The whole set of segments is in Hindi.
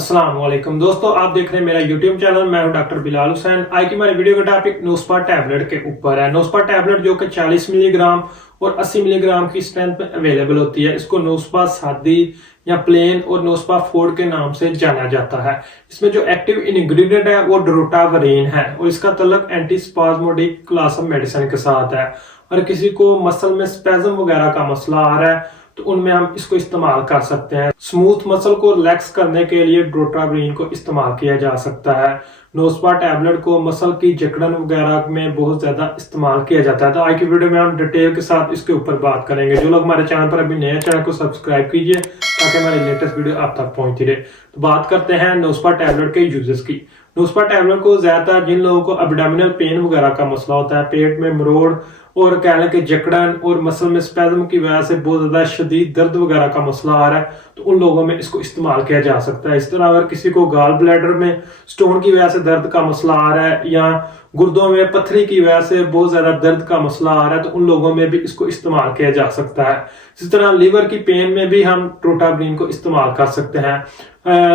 अस्सलाम वालेकुम दोस्तों, आप देख रहे हैं मेरा YouTube चैनल। मैं हूं डॉक्टर बिलाल हुसैन। आज की हमारी वीडियो का टॉपिक नोस्पा टैबलेट के ऊपर है। नोस्पा टैबलेट जो कि 40 मिलीग्राम और 80 मिलीग्राम की स्ट्रेंथ में अवेलेबल होती है। इसको नोस्पा सादी या प्लेन और नोस्पा फोर्ड के नाम से जाना जाता है। इसमें जो एक्टिव इंग्रेडिएंट है वो ड्रोटावरीन है और इसका तल्लक एंटीस्पाज्मोडिक क्लास ऑफ मेडिसिन के साथ है। और किसी को मसल में स्पैज्म वगैरह का मसला आ रहा है तो उनमें हम इसको इस्तेमाल कर सकते हैं। स्मूथ मसल को रिलैक्स करने के लिए ड्रोटावरीन को इस्तेमाल किया जा सकता है। नोस्पा टैबलेट को मसल की जकड़न वगैरह में बहुत ज्यादा इस्तेमाल किया जाता है। तो आज की वीडियो में हम डिटेल के साथ इसके ऊपर बात करेंगे। जो लोग हमारे चैनल पर अभी नए हैं, चैनल को सब्सक्राइब कीजिए ताकि हमारी लेटेस्ट वीडियो आप तक पहुंचती रहे। तो बात करते हैं नोस्पा टैबलेट के यूजेस की। नोस्पा टैबलेट को ज्यादातर जिन लोगों को एब्डोमिनल पेन वगैरह का मसला होता है, पेट में मरोड़ और कह लें कि जकड़न और मसल में स्पैज्म की वजह से बहुत ज्यादा शदीद दर्द वगैरह का मसला आ रहा है, तो उन लोगों में इसको इस्तेमाल किया जा सकता है। इस तरह अगर किसी को गाल ब्लैडर में स्टोन की वजह से दर्द का मसला आ रहा है या गुर्दों में पथरी की वजह से बहुत ज्यादा दर्द का मसला आ रहा है, तो उन लोगों में भी इसको इस्तेमाल किया जा सकता है। इसी तरह लीवर की पेन में भी हम ड्रोटावरीन को इस्तेमाल कर सकते हैं।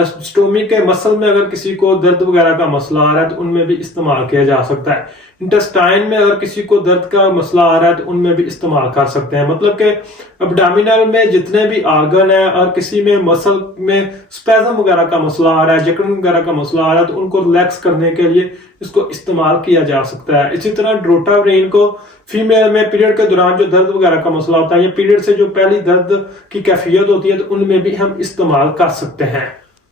स्टोमिक के मसल में अगर किसी को दर्द वगैरह का मसला आ रहा है तो उनमें भी इस्तेमाल किया जा सकता है। इंटेस्टाइन में अगर किसी को दर्द का मसला आ रहा है तो उनमें भी इस्तेमाल कर सकते हैं। मतलब कि एब्डोमिनल में जितने भी आर्गन है और किसी में मसल में स्पैज्म वगैरह का मसला आ रहा है, जकड़न वगैरह का मसला आ रहा है, तो उनको रिलैक्स करने के लिए इसको इस्तेमाल किया जा सकता है। इसी तरह ड्रोटावरीन को फीमेल में पीरियड के दौरान जो दर्द वगैरह का मसला होता है या पीरियड से जो पहली दर्द की कैफियत होती है, तो उनमें भी हम इस्तेमाल कर सकते हैं।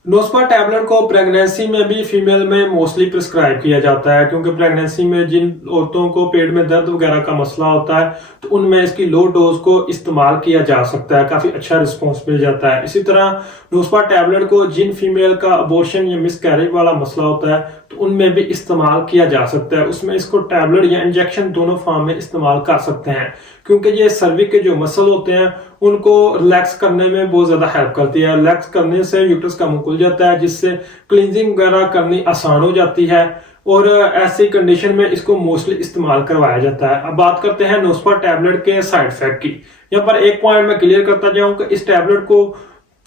नोस्पा टैबलेट को प्रेगनेंसी में भी फीमेल में मोस्टली प्रिस्क्राइब किया जाता है, क्योंकि प्रेगनेंसी में जिन औरतों को पेट में दर्द वगैरह का मसला होता है तो उनमें इसकी लो डोज को इस्तेमाल किया जा सकता है। काफी अच्छा रिस्पॉन्स मिल जाता है। इसी तरह नोस्पा टैबलेट को जिन फीमेल का अबॉर्शन या मिसकैरेज वाला मसला होता है तो उनमें भी इस्तेमाल किया जा सकता है। उसमें इसको टैबलेट या इंजेक्शन दोनों फॉर्म में इस्तेमाल कर सकते हैं, क्योंकि ये सर्विक के जो मसल होते हैं उनको रिलैक्स करने में बहुत ज्यादा हेल्प करती है। रिलैक्स करने से यूट्रस का मुंह खुल जाता है, जिससे क्लींजिंग वगैरह करनी आसान हो जाती है और ऐसी कंडीशन में इसको मोस्टली इस्तेमाल करवाया जाता है। अब बात करते हैं नोस्पा टैबलेट के साइड इफेक्ट की। यहाँ पर एक पॉइंट मैं क्लियर करता जाऊं कि इस टैबलेट को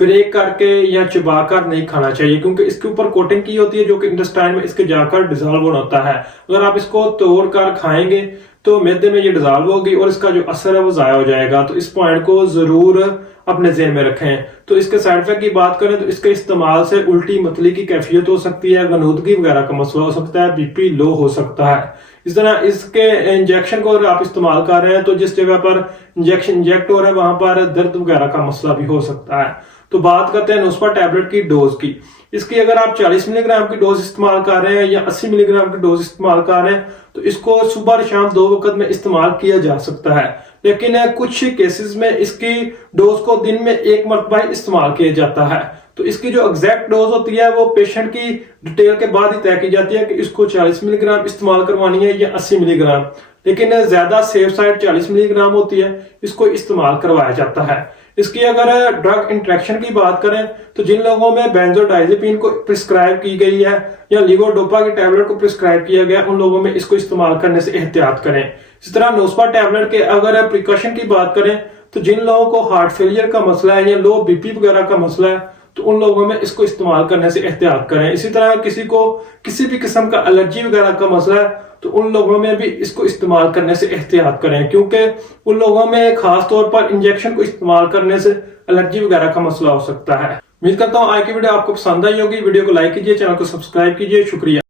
ब्रेक करके या चबाकर नहीं खाना चाहिए, क्योंकि इसके ऊपर कोटिंग की होती है जो कि इंटेस्टाइन में इसके जाकर डिसॉल्व होता है। अगर आप इसको तोड़ कर खाएंगे तो मैदे में ये डिसॉल्व होगी और इसका जो असर है वो जाया हो जाएगा। तो इस पॉइंट को जरूर अपने ज़हन में रखें। तो इसके साइड इफेक्ट की बात करें तो इसके इस्तेमाल से उल्टी मतली की कैफियत हो सकती है, गनूदगी वगैरह का मसला हो सकता है, बीपी लो हो सकता है। इस तरह इसके इंजेक्शन को अगर आप इस्तेमाल कर रहे हैं तो जिस जगह पर इंजेक्शन इंजेक्ट हो रहा है वहां पर दर्द वगैरह का मसला भी हो सकता है। तो बात करते हैं नोस्पा टैबलेट की डोज की। इसकी अगर आप 40 मिलीग्राम की डोज इस्तेमाल कर रहे हैं या 80 मिलीग्राम की डोज इस्तेमाल कर रहे हैं तो इसको सुबह और शाम 2 वक्त में इस्तेमाल किया जा सकता है। लेकिन कुछ केसेस में इसकी डोज को दिन में 1 मरतबा इस्तेमाल किया जाता है। तो इसकी जो एग्जैक्ट डोज होती है वो पेशेंट की डिटेल के बाद ही तय की जाती है कि इसको 40 मिलीग्राम इस्तेमाल करवानी है या 80 मिलीग्राम। लेकिन ज्यादा सेफ साइड 40 मिलीग्राम होती है, इसको इस्तेमाल करवाया जाता है। इसकी अगर ड्रग इंटरेक्शन की बात करें तो जिन लोगों में बेंजोडाइजेपिन को प्रिस्क्राइब की गई है या लीवोडोपा की टैबलेट को प्रिस्क्राइब किया गया, उन लोगों में इसको इस्तेमाल करने से एहतियात करें। इस तरह नोस्पा टैबलेट के अगर प्रिकॉशन की बात करें तो जिन लोगों को हार्ट फेलियर का मसला है या लो बीपी वगैरह का मसला है तो उन लोगों में इसको इस्तेमाल करने से एहतियात करें। इसी तरह किसी को किसी भी किस्म का एलर्जी वगैरह का मसला है तो उन लोगों में भी इसको इस्तेमाल करने से एहतियात करें, क्योंकि उन लोगों में खास तौर पर इंजेक्शन को इस्तेमाल करने से एलर्जी वगैरह का मसला हो सकता है। उम्मीद करता हूँ आज की वीडियो आपको पसंद आई होगी। वीडियो को लाइक कीजिए, चैनल को सब्सक्राइब कीजिए। शुक्रिया।